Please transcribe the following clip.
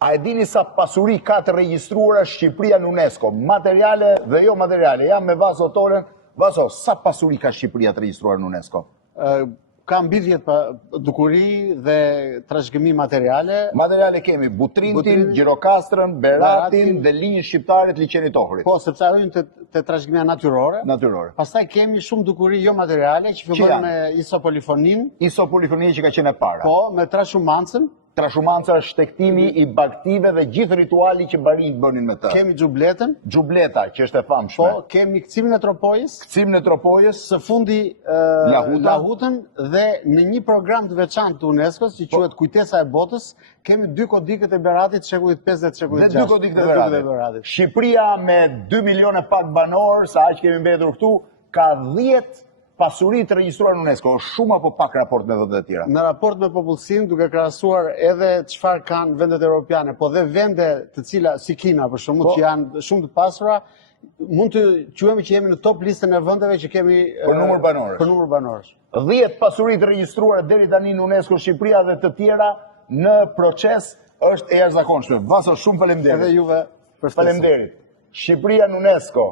A e dini sa pasuri ka të regjistruara Shqipëria në UNESCO? Materiale dhe jo materiale. Jam me Vaso Toren. Vaso, sa pasuri ka Shqipëria të regjistruar në UNESCO? Ka mbi 10 dukuri dhe trashëgimi materiale. Materiale kemi Butrintin, Gjirokastrën, Beratin dhe linjë shqiptare të liçenit Ohrit. Po, sepse ajo të trashëgimia natyrore. Natyrore. Pastaj kemi shumë dukuri jo materiale që fillojnë me isopolifonin. Isopolifonia që ka qenë e para. Po, me trashumancën. Trashumanca është shtektimi i baktive dhe gjithë rituali që barinjt bënin me të. Kemi xhubletën. Xhubleta, që është e famshme. Po, kemi kcimin e tropojës. Kcimin e tropojës. Së fundi lahutën dhe në një program të veçantë të UNESCO-s që quhet Kujtesa e botës, kemi 2 kodikët e Beratit të shekullit 5 dhe të shekullit 6. Dhe 2 kodikët e Beratit. Shqipëria me 2 milion e pak banor, sa aq kemi mbetur këtu, ka 10 pasuri të regjistruar në UNESCO, është shumë apo pak raport me vendet e tjera? Në raport me popullsinë, duke krahasuar edhe çfarë kanë vendet europiane, po dhe vende të cilat si Kina për shembull, që janë shumë të pasura, mund të quhemi që jemi në top listën e vendeve që kemi për numër banorësh. Për numër banorësh. 10 pasuri të regjistruara deri tani në UNESCO, Shqipëria dhe të tjera në proces është e jashtëzakonshme. Vaso, shumë faleminderit. Edhe juve. Faleminderit. Shqipëria në UNESCO.